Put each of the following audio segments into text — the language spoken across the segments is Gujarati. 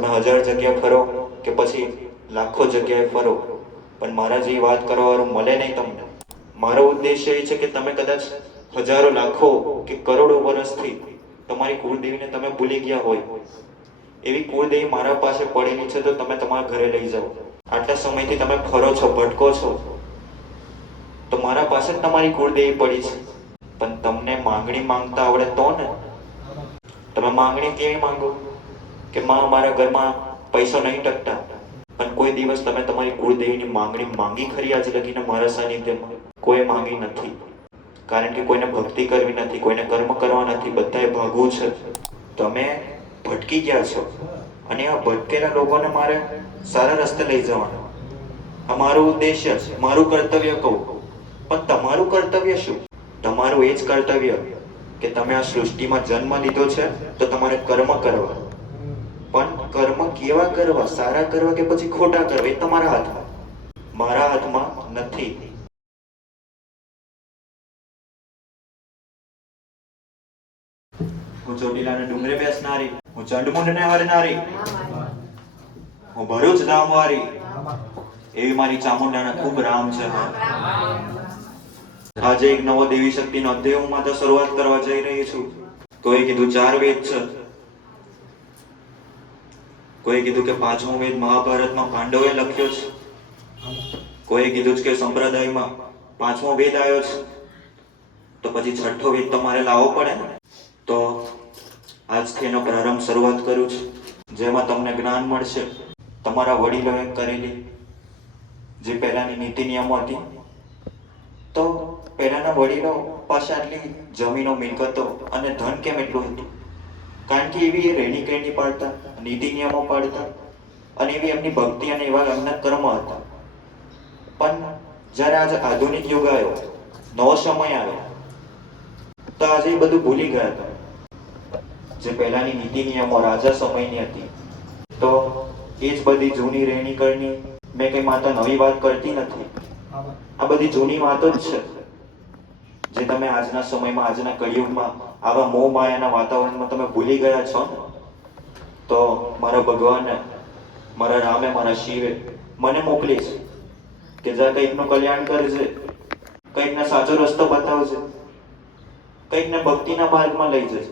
તમે હજાર જગ્યા ફરો કે પછી લાખો જગ્યાએ ફરો. પણ મારા જેવી વાત કરવાનું મળે નહીં તમને. મારો ઉદ્દેશ્ય એ છે કે તમે કદાચ હજારો, લાખો કે કરોડો વર્ષથી તમારી કુળદેવીને તમે ભૂલી ગયા હોય. એવી કુળદેવી મારા પાસે પડેલી છે તો તમે તમારા ઘરે લઈ જાઓ. આટલા સમયથી તમે ફરો છો, ભટકો છો. તો મારા પાસે તમારી કુળદેવી પડી છે. પણ તમને માંગણી માંગતા આવડે તો ને? તમે માંગણી કેવી માંગો? કે માં મારા ઘરમાં પૈસો નહીં ટકતા. પણ કોઈ દિવસ તમે તમારી કુળદેવીની માંગણી માંગી ખરી આજે લગીને મારા સાનિધ્યમાં? કોઈ માંગી નથી. કારણ કે કોઈને ભક્તિ કરવી નથી, કોઈને કર્મ કરવા નથી, બધાએ ભાગવું છે. તમે ભટકી ગયા છો. અને આ ભટકેલા લોકોને મારે સારા રસ્તે લઈ જવાના. આ મારો ઉદ્દેશ્ય છે મારું કર્તવ્ય કહું. પણ તમારું કર્તવ્ય શું? તમારું એ જ કર્તવ્ય કે તમે આ સૃષ્ટિમાં જન્મ લીધો છે, તો તમારે કર્મ કરવા. કર્મ કેવા કરવા, સારા કરવા કે પછી ખોટા કરવા, એ તમારા હાથમાં. મારા હાથમાં નથી. હું ચોટીલાને ડુંગરે બેસનારી, હું ચંડમુંડને હરનારી, હું ભરૂચ ધામવારી એવી મારી ચામુંડાના ખૂબ રામ છે. આજે એક નવો દેવી શક્તિનો અધ્યય હું માતા શરૂઆત કરવા જઈ રહી છું. તો એ કીધું ચાર વેદ છે. કોઈ કીધું કે પાંચમો વેદ મહાભારતમાં પાંડવે લખ્યો છે? કોઈ કીધું છે કે સંપ્રદાયમાં પાંચમો વેદ આવ્યો છે? તો પછી છઠ્ઠો વેદ તમારે લાવવો પડે ને? તો આજથી એનો પ્રારંભ શરૂઆત કરું છું. જેમાં તમને જ્ઞાન મળશે. તમારા વડીલોએ કરેલી જે પહેલાની નીતિ નિયમો હતી, તો પહેલાના વડીલો પાસે આટલી જમીનો, મિલકતો અને ધન કેમ એટલું હતું? કારણ કે એવી એ રહેણી કહેણી પાડતા નીતિ નિયમો પાડતા અને એવી એમની ભક્તિ અને એવા એમના કર્મ હતા. પણ જ્યારે આજે આધુનિક યુગ આવ્યો નવો સમય આવ્યો તો આજે એ બધું ભૂલી ગયા હતા. જે પહેલાની નીતિ નિયમો રાજા સમયની હતી તો એ જ બધી જૂની રહેણી કરણી મેં કઈ માતા નવી વાત કરતી નથી. આ બધી જૂની વાતો જ છે જે તમે આજના સમયમાં આજના કળિયુગમાં આવા મોહ માયાના વાતાવરણમાં તમે ભૂલી ગયા છો ને, તો મારા ભગવાને મારા રામે, મારા શિવે મને મોકલી છે કે જા કંઈકનું કલ્યાણ કરજે કંઈકને સાચો રસ્તો બતાવજે કંઈકને ભક્તિના માર્ગમાં લઈ જજે.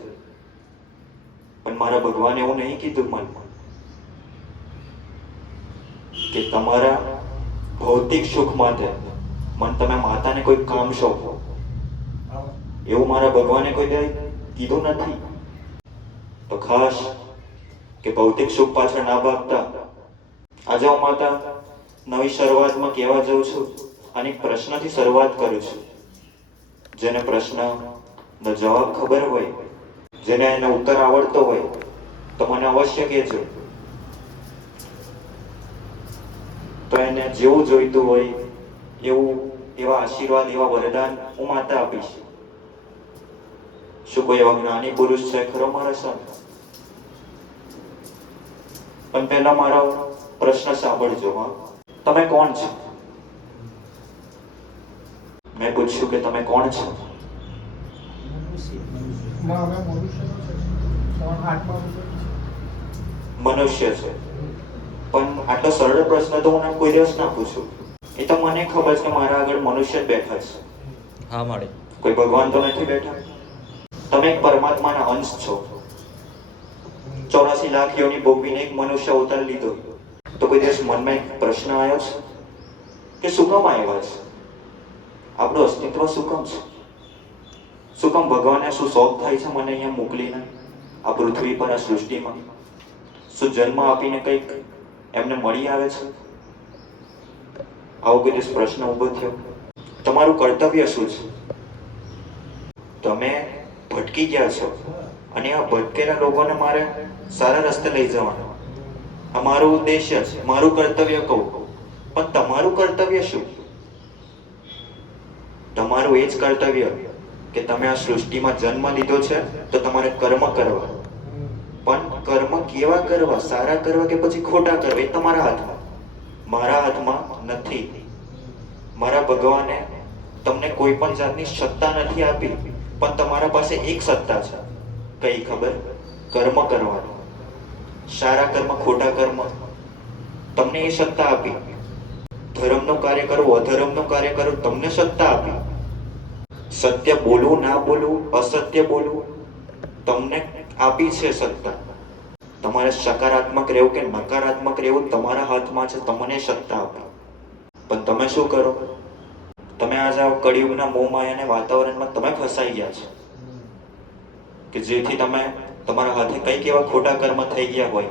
પણ મારા ભગવાને એવું નહીં કીધું મનમાં કે તમારા ભૌતિક સુખ માટે મન તમે માતાને કોઈ કામ સોંપો. એવું મારા ભગવાને કોઈ દે કીધું નથી. તો ખાસ કે ભૌતિક સુખ પાછળ ના ભાગતા. આજે હું માતા નવી શરૂઆતમાં કહેવા જાઉં છું અને પ્રશ્નથી શરૂઆત કરું છું. જેને પ્રશ્નનો જવાબ ખબર હોય, જેને એનો ઉત્તર આવડતો હોય, તો મને અવશ્ય કહેજો. તો એને જેવું જોઈતું હોય, એવું એવા આશીર્વાદ, એવા વરદાન હું માતા આપીશ. શું કોઈ એવા જ્ઞાની પુરુષ છે ખરો મારા સામે? પણ પહેલા મારો પ્રશ્ન સાંભળજો હા. તમે કોણ છો? મેં પૂછ્યું કે તમે કોણ છો? મનુષ્ય છે. પણ આટલો સરળ પ્રશ્ન તો હું કોઈ દિવસ ના પૂછું. એ તો મને ખબર છે કે મારા આગળ મનુષ્ય જ બેઠા છે. હા મળે કોઈ ભગવાન તો નથી બેઠા? તમે પરમાત્માના અંશ છો. ચોરાસી લાખ યોની ભોગવીને એક મનુષ્ય અવતાર લીધો. તો કોઈ દિવસ મનમાં એક પ્રશ્ન આવ્યો છે? કે શું કામ આવ્યા છે? આપણું અસ્તિત્વ શું કામ છે? શું કામ ભગવાને શું શોખ થાય છે મને અહીંયા મોકલીને? આ પૃથ્વી પર, આ સૃષ્ટિમાં? શું જન્મ આપીને કંઈક એમને મળી આવે છે? આવો કોઈ દિવસ પ્રશ્ન ઊભો થયો. તમારું કર્તવ્ય શું છે? તમે ભટકી ગયા છો. અને આ ભટકેલા લોકોને મારે સારા રસ્તે લઈ જવાના. આ મારો ઉદ્દેશ્ય છે, મારું કર્તવ્ય કહું. પણ તમારું કર્તવ્ય શું? તમારું એ જ કર્તવ્ય કે તમે આ સૃષ્ટિમાં જન્મ લીધો છે, તો તમારે કર્મ કરવા. પણ કર્મ કેવા કરવા? સારા કરવા કે પછી ખોટા કરવા? એ તમારા હાથમાં. મારા હાથમાં નથી. મારા ભગવાને તમને કોઈ પણ જાતની સત્તા નથી આપી. પણ તમારા પાસે એક સત્તા છે. કઈ ખબર? કર્મ કરવાનો. સારા કર્મ, ખોટા કર્મ. તમને એ સત્તા આપી. ધર્મનું કાર્ય કરો, અધર્મનું કાર્ય કરો, તમને સત્તા આપી. સત્ય બોલવું, ના બોલવું, અસત્ય બોલવું, તમને આપી છે સત્તા. તમારે સકારાત્મક રહેવું કે નકારાત્મક રહેવું તમારા હાથમાં છે, તમને સત્તા આપી. પણ તમે શું કરો? તમે આજે કળિયુગના મોહમાયા અને વાતાવરણમાં તમે ફસાઈ ગયા છો. કે જેથી તમે તમારા હાથે કંઈક એવા ખોટા કર્મ થઈ ગયા હોય.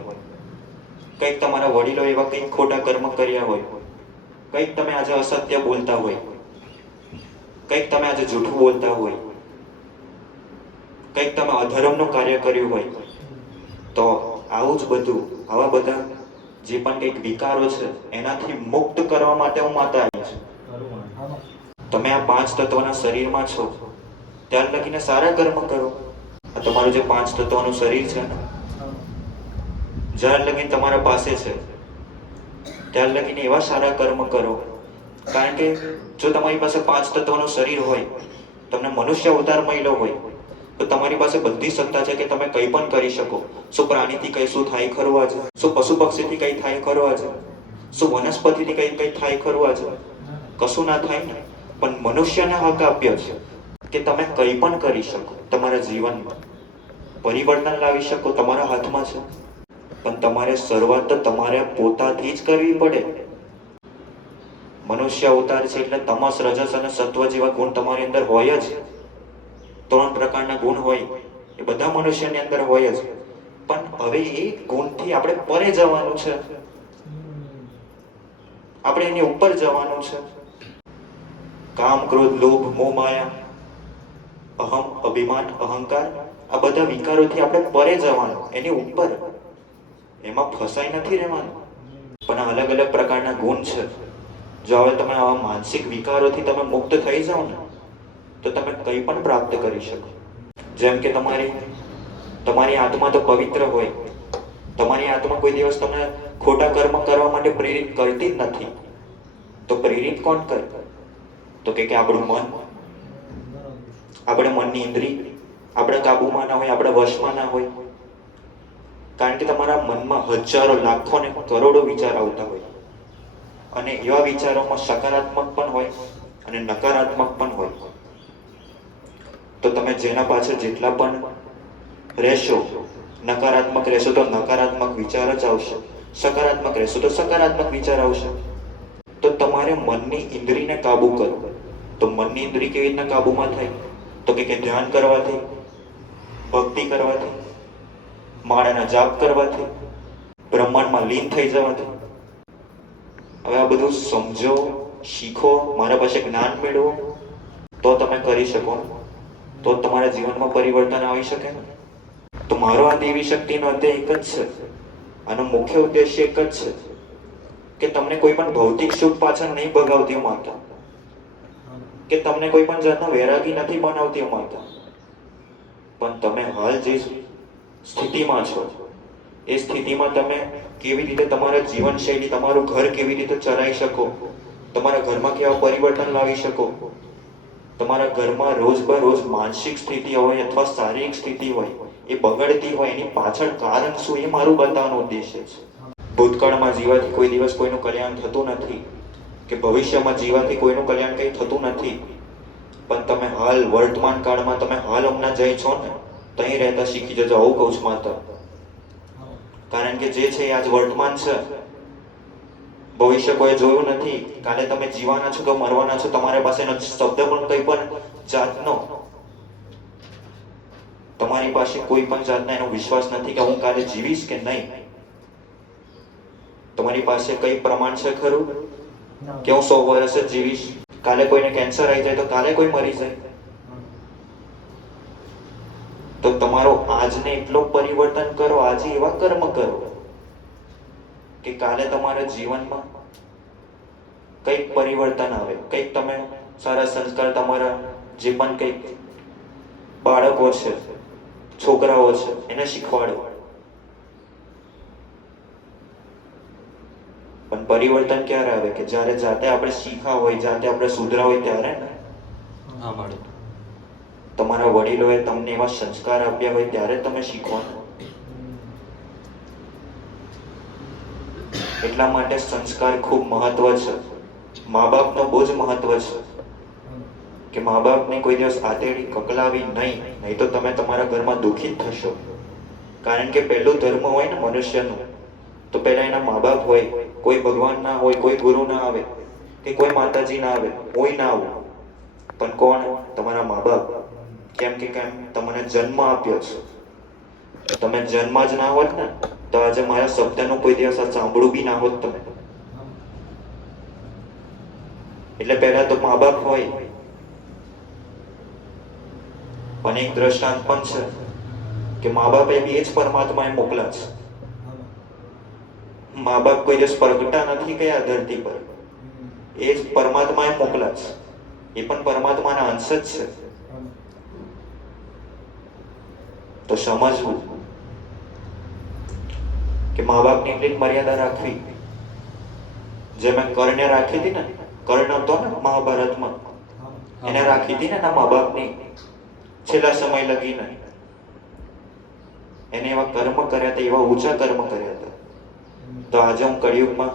કંઈક તમારા વડીલો એવા કંઈક ખોટા કર્મ કર્યા હોય. કંઈક તમે આજે અસત્ય બોલતા હોય. કંઈક તમે આજે જૂઠું બોલતા હોય. કંઈક તમે અધર્મનું કાર્ય કર્યું હોય. તો આવું જ બધું, આવા બધા જે પણ કંઈક વિકારો છે, એનાથી મુક્ત કરવા માટે હું માતા આવી છું. તમે આ પાંચ તત્વના શરીરમાં છો, ત્યાર લગીને સારા કર્મ કરો. આ તમારું જે પાંચ તત્વનું શરીર છે ને જ્યાર લગીને તમારા પાસે છે, ત્યાર લગીને એવા સારા કર્મ કરો. કારણ કે જો તમારી પાસે પાંચ તત્વનું શરીર હોય, તમને મનુષ્ય અવતાર મળ્યો હોય, તો તમારી પાસે બધી સત્તા છે કે તમે કંઈ પણ કરી શકો. શું પ્રાણીથી કઈ શું થાય ખરું આજે? શું પશુ પક્ષીથી કઈ થાય ખરું આજે? શું વનસ્પતિથી કઈ કઈ થાય ખરું આજે? કશું ના થાય ને? પણ મનુષ્યને હક આપ્યો છે કે તમે કંઈ પણ કરી શકો, તમારા જીવનમાં. પરિવર્તન લાવી શકો તમારા હાથમાં છે, પણ તમારે શરૂઆત તો તમારે પોતાથી જ કરવી પડે. મનુષ્ય અવતાર છે એટલે તમસ, રજસ અને સત્વ જેવા ગુણ તમારી અંદર હોય જ. ત્રણ પ્રકારના ગુણ હોય એ બધા મનુષ્યની અંદર હોય જ. પણ હવે એ ગુણથી આપણે પરે જવાનું છે. આપણે એની ઉપર જવાનું છે. કામ, ક્રોધ, લોભ, મોહ, માયા, અહમ, અભિમાન, અહંકાર, આ બધા વિકારોથી આપણે પરે જવાનું, એની ઉપર. એમાં ફસાઈ નથી રહેવાનું. પણ અલગ અલગ પ્રકારના ગુણ છે. જો હવે તમે આવા માનસિક વિકારોથી તમે મુક્ત થઈ જાઓ ને, તો તમે કંઈ પણ પ્રાપ્ત કરી શકો. જેમ કે તમારી તમારી આત્મા તો પવિત્ર હોય. તમારી આત્મા કોઈ દિવસ તમને ખોટા કર્મ કરવા માટે પ્રેરિત કરતી જ નથી. તો પ્રેરિત કોણ કરે? તો કે આપણું મન. આપણે મનની ઇન્દ્રી આપણે કાબુમાં ના હોય, આપણે વશમાં ના હોય. કારણ કે તમારા મનમાં હજારો લાખો ને કરોડો વિચાર આવતા હોય. અને એવા વિચારોમાં સકારાત્મક પણ હોય અને નકારાત્મક પણ હોય. તો તમે જેના પાછળ જેટલા પણ રહેશો, નકારાત્મક રહેશો, તો નકારાત્મક વિચાર જ આવશે. સકારાત્મક રહેશો, તો સકારાત્મક વિચાર આવશે. તો તમારે મનની ઇન્દ્રિયને કાબુ કરો તો મનની ઇન્દ્રિય કેવી રીતના કાબુમાં થાય તો કે ધ્યાન કરવાથી ભક્તિ કરવાથી માળાના જાપ કરવાથી બ્રહ્માંડમાં લીન થઈ જવાથી હવે આ બધું સમજો, શીખો, મારા પાસે જ્ઞાન મેળવો. તો તમે કરી શકો. તો તમારા જીવનમાં પરિવર્તન આવી શકે તો મારો આ દેવી શક્તિનો અધ્યાય એક જ છે. આનો મુખ્ય ઉદ્દેશ્ય એક જ છે. કે તમને કોઈ પણ ભૌતિક સુખ પાછળ નહીં ભગાવતી માતા. કે તમને કોઈ પણ જાતનો વૈરાગી નથી બનાવતી માતા પણ તમે હાલ જે સ્થિતિમાં છો, એ સ્થિતિમાં તમે કેવી રીતે તમારા જીવનશૈલી, તમારું ઘર કેવી રીતે ચલાવી શકો? તમારા ઘરમાં કેવા પરિવર્તન લાવી શકો? તમારા ઘરમાં રોજ રોજ માનસિક સ્થિતિ હોય અથવા શારીરિક સ્થિતિ હોય, એ બગડતી હોય, એની પાછળ કારણ શું એ મારું બતાવવાનો ઉદ્દેશ્ય છે. ભૂતકાળમાં જીવાથી કોઈ દિવસ કોઈનું કલ્યાણ થતું નથી. કે ભવિષ્યમાં જીવાથી કોઈનું કલ્યાણ કંઈ થતું નથી. પણ તમે હાલ વર્તમાન કાળમાં તમે હાલ હમણાં જઈ છો ને તહીં રહેતા શીખી જજો. આવું કહું છું માત્ર. કારણ કે જે છે એ આજ વર્તમાન છે. ભવિષ્ય કોઈ જોયું નથી. કાલે તમે જીવાના છો કે મરવાના છો, તમારી પાસે શબ્દ પણ કંઈ પણ જાતનો. તમારી પાસે કોઈ પણ જાતના એનો વિશ્વાસ નથી કે હું કાલે જીવીશ કે નહીં. તમારી પાસે કઈ પ્રમાણ છે ખરું? કે હું સો વર્ષ જ જીવીશ. કાલે કોઈને કેન્સર આવી જાય તો કાલે કોઈ મરી જાય. તો તમારો આજને એટલો પરિવર્તન કરો, આજે એવા કર્મ કરો કે કાલે તમારા જીવનમાં કંઈક પરિવર્તન આવે. કંઈક તમે સારા સંસ્કાર તમારા જે પણ કંઈક બાળકો છે, છોકરાઓ છે, એને શીખવાડો. પણ પરિવર્તન ક્યારે આવે? કે જ્યારે જાતે આપણે શીખા હોય જાતે આપણે સુધરા હોય ત્યારે ને? હા મળે. તમારા વડીલોએ તમને એવા સંસ્કાર આપ્યા હોય ત્યારે તમે શીખો એટલા માટે સંસ્કાર ખૂબ મહત્વ છે. મા બાપનો બહુ જ મહત્વ છે. કે મા બાપને કોઈ દિવસ આતેડી કકલાવી નહીં નહીં તો તમે તમારા ઘરમાં દુઃખી થશો. કારણ કે પહેલું ધર્મ હોય ને મનુષ્યનું તો પહેલા એના મા બાપ હોય. કોઈ ભગવાન ના હોય, કોઈ ગુરુ ના આવે, કે કોઈ માતાજી ના આવે, કોઈ ના આવું પણ કોણ? તમારા મા બાપ. કેમ કે કેમ? તમને જન્મ આપ્યો છે. તમે જન્મ જ ના હોત ને, તો આજે મારા શબ્દનું કોઈ દિવસ આ સાંભળું બી ના હોત તમે. એટલે પહેલા તો મા બાપ હોય. પણ એક દ્રષ્ટાંત પણ છે, કે મા બાપ એ બી એ જ પરમાત્માએ મોકલા છે. મા બાપ કોઈ દિવસ પરગટા નથી ગયા ધરતી પર. એ જ પરમાત્માએ મોકલા છે. એ પણ પરમાત્માના અંશ જ છે. તો સમજવું કે મા બાપની એટલી જ મર્યાદા રાખવી. જે મેં કર્ણ રાખી હતી ને, કર્ણ હતો ને મહાભારતમાં, એને રાખી હતી ને એના મા બાપની. છેલ્લા સમય લગીને. એને એવા કર્મ કર્યા હતા, એવા ઊંચા કર્મ કર્યા હતા. તો આજે હું કળિયુગમાં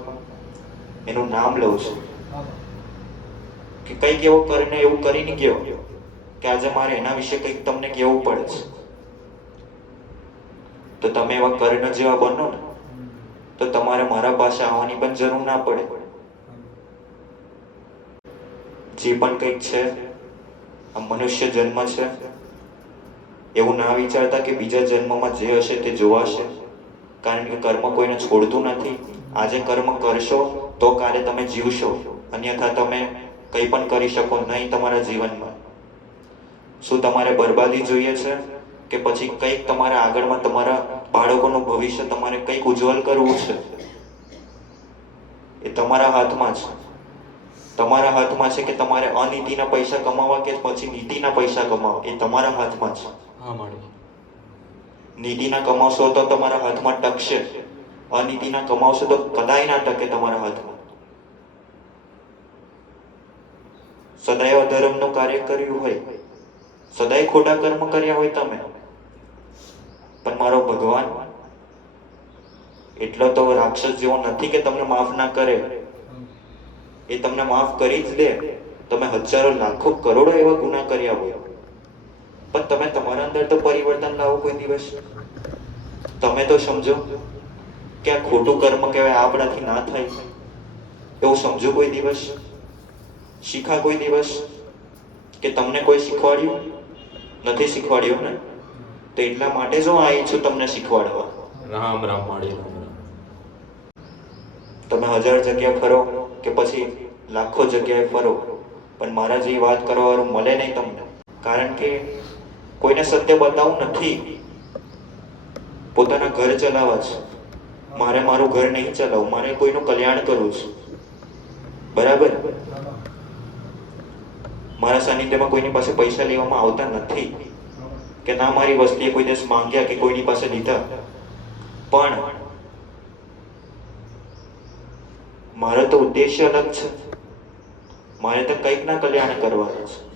એનું નામ લઉં છું. કે કંઈક એવો કરીને એવું કરીને ગયો કે આજે મારે એના વિશે કંઈક તમને કહેવું પડે છે. તો તમે એવા કર્ણ જેવા બનો ને, તો તમારે મારા પાસે આવવાની પણ જરૂર ના પડે. જે પણ કંઈક છે, આ મનુષ્ય જન્મ છે, એવું ના વિચારતા કે બીજા જન્મમાં જે હશે તે જોવાશે. કારણ કે કર્મ કોઈને છોડતું નથી. આજે કર્મ કરશો તો કાલે તમે જીવશો. અન્યથા તમે કંઈ પણ કરી શકો નહીં તમારા જીવનમાં. શું તમારે બરબાદી જોઈએ છે? કે પછી કંઈક તમારા આગળમાં તમારા બાળકોનું ભવિષ્ય તમારે કંઈક ઉજ્જવલ કરવું છે? એ તમારા હાથમાં છે. તમારા હાથમાં છે કે તમારે અનીતિના પૈસા કમાવા કે પછી નીતિના પૈસા કમાવા? એ તમારા હાથમાં છે. હા માળી નીતિના કમાવશો તો તમારા હાથમાં ટકશે. અનીતિના કમાવશો તો કદાય ના ટકે તમારા હાથમાં. સદાય અધર્મનું કાર્ય કર્યું હોય, સદાય ખોટા કર્મ કર્યા હોય તમે. પણ મારો ભગવાન, એટલો તો રાક્ષસ જેવો નથી કે તમને માફ ના કરે. એ તમને માફ કરી જ દે. તમે હજારો, લાખો કરોડો એવા ગુના કર્યા હોય. પણ તમે તમારા અંદર તો પરિવર્તન લાવો કોઈ દિવસ. તમે તો સમજો કે આ ખોટું કર્મ કહેવાય આપણાથી ના થાય. એવું સમજો કોઈ દિવસ? શીખા કોઈ દિવસ કે તમને કોઈ શીખવાડ્યું? નથી શીખવાડ્યું ને? તો એટલા માટે જ હું આવી છું તમને શીખવાડવા. રામ રામ માળી તમે હજાર જગ્યા ફરો કે પછી લાખો જગ્યાએ ફરો પણ મારા જેવી વાત કરવાવાળું મળે નહીં તમને. કારણ કે કોઈને સત્ય બતાવવું નથી. પોતાના ઘર ચલાવવા છે. મારે મારું ઘર નહીં ચલાવવું. મારે કોઈનું કલ્યાણ કરવું છે. બરાબર? મારા સાનિધ્યમાં કોઈની પાસે પૈસા લેવામાં આવતા નથી. કે ના, મારી વસ્તીએ કોઈ દેશ માંગ્યા કે કોઈની પાસે લીધા. પણ મારો તો ઉદ્દેશ્ય અલગ છે. મારે તો કંઈક ના કલ્યાણ કરવાનું છે.